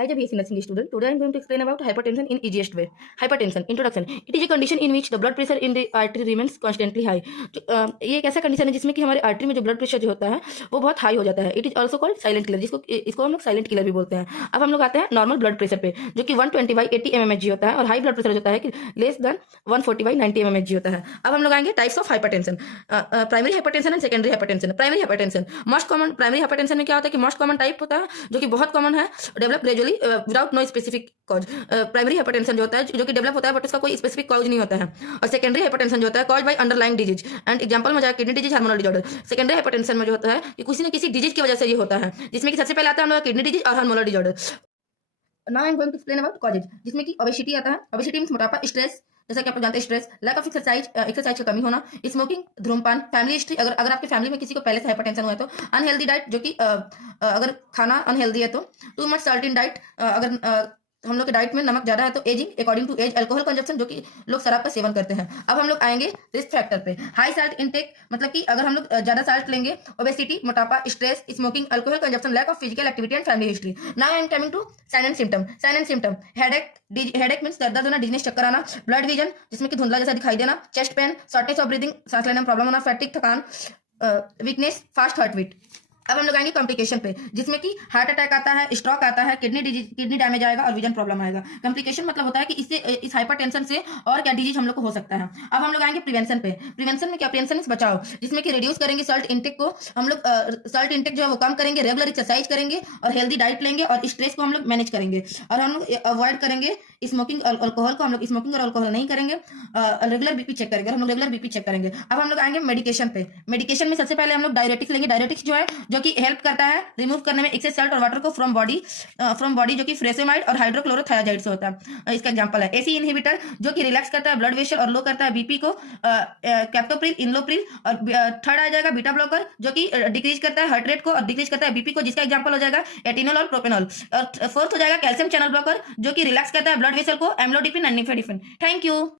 As a BSc nursing student, today I am going to explain about hypertension in easiest way. Hypertension. Introduction. It is a condition in which the blood pressure in the artery remains constantly high. ये एक ऐसा condition है जिसमें कि हमारे artery में जो blood pressure जो होता है वो बहुत हाई हो जाता है. It is also called silent killer, इसको हम लोग साइलेंट किलर भी बोलते हैं. अब हम लोग आते हैं नॉर्मल ब्लड प्रेशर पे, जो कि 120/80 mmHg होता है, और हाई ब्लड प्रेशर होता है कि लेस देन 140/90 mmHg होता है. अब हम लोग आएंगे types of hypertension. Primary hypertension and secondary hypertension. Primary hypertension most common. Primary hypertension में क्या होता है कि मोस्ट कॉमन टाइप होता है, जो कि बहुत कॉमन है, develop gradually without no specific cause. Primary hypertension जो होता है जो कि डेवलप होता है बट उसका कोई स्पेसिफिक कॉज नहीं होता है. और सेकेंडरी हाइपरटेंशन जो होता है cause by underlying disease. And example में जाए kidney disease, hormonal disorder. Secondary hypertension में जो होता है कि किसी न किसी डिजीज की वजह से ये होता है, जिसमें कि सबसे पहले आता है हम लोग किडनी डिजीज और hormonal disorder. Now I am going to explain about causes, जिसमें कि ओबेसिटी आता है. ओबेसिटी मींस मोटापा, स्ट्रेस, जैसा कि आप लोग जानते हैं स्ट्रेस, लैक ऑफ एक्सरसाइज की कमी होना, स्मोकिंग, धूमपान, फैमिली हिस्ट्री. अगर आपकी फैमिली में किसी को पहले से हाइपरटेंशन हुआ है तो अनहेल्दी डाइट, जो कि अगर खाना अनहेल्दी है तो too much salt in diet. अगर हम लोग के डाइट में नमक ज्यादा है तो ageing according to age, alcohol consumption, जो कि लोग शराब का सेवन करते हैं. अब हम लोग आएंगे रिस्क फैक्टर पे. हाई साल्ट इनटेक, मतलब कि अगर हम लोग ज्यादा साल्ट लेंगे, ओबेसिटी, मोटापा, stress, smoking, alcohol consumption, lack of physical activity and family history. Now I am coming to sign and symptom. Sign and symptom: headache means दर्द होना, डिजीनेस, चक्कर आना, ब्लड विजन जिसमें कि धुंधला जैसा दिखाई देना, chest pain, shortage of breathing, सांस लेने में प्रॉब्लम होना, फैटिक, थकान, वीकनेस, फास्ट हार्ट बीट. अब हम लोग आएंगे कॉम्प्लिकेशन पे, जिसमें कि हार्ट अटैक आता है, स्ट्रोक आता है, किडनी डैमेज आएगा और विजन प्रॉब्लम आएगा. कॉम्प्लिकेशन मतलब होता है कि इससे इस हाइपरटेंशन से और क्या डिजीज हम लोग को हो सकता है. अब हम लोग आएंगे प्रिवेंशन पे. प्रिवेंशन में क्या? प्रिवेंशन मींस बचाव, जिसमें कि रिड्यूस करेंगे सॉल्ट इंटेक को. हम लोग सॉल्ट इंटेक जो है वो कम करेंगे, रेगुलर एक्सरसाइज करेंगे और हेल्दी डाइट लेंगे, और स्ट्रेस को हम लोग मैनेज करेंगे, और हम लोग अवॉइड करेंगे स्मोकिंग और अल्कोहल को. हम लोग स्मोकिंग और अल्कोहल नहीं करेंगे. रेगुलर बीपी चेक करेंगे, हम लोग रेगुलर बीपी चेक करेंगे. अब हम लोग आएंगे मेडिकेशन पे. मेडिकेशन में सबसे पहले हम लोग डायरेटिक्स लेंगे. डायरेटिक्स जो है जो कि हेल्प करता है रिमूव करने में एक्सेस सॉल्ट और वाटर को फ्रॉम बॉडी, जो कि फ्रेसेमाइड और हाइड्रोक्लोरोथायाजाइड से होता है. इसका एग्जांपल है एसी इनहिबिटर, जो कि रिलैक्स करता है ब्लड वेसल और लो करता है बीपी को, कैप्टोप्रिल, इनलोप्रिल. और थर्ड आ जाएगा बीटा ब्लॉकर, जो कि डिक्रीज करता है हार्ट रेट को और डिक्रीज करता है बीपी को, जिसका एग्जांपल हो जाएगा एटिनोल और प्रोपेनॉल. और फोर्थ हो जाएगा कैल्शियम चैनल ब्लॉकर, जो कि रिलैक्स करता है ब्लड वेसल को, amlodipine and nifedipine. Thank you.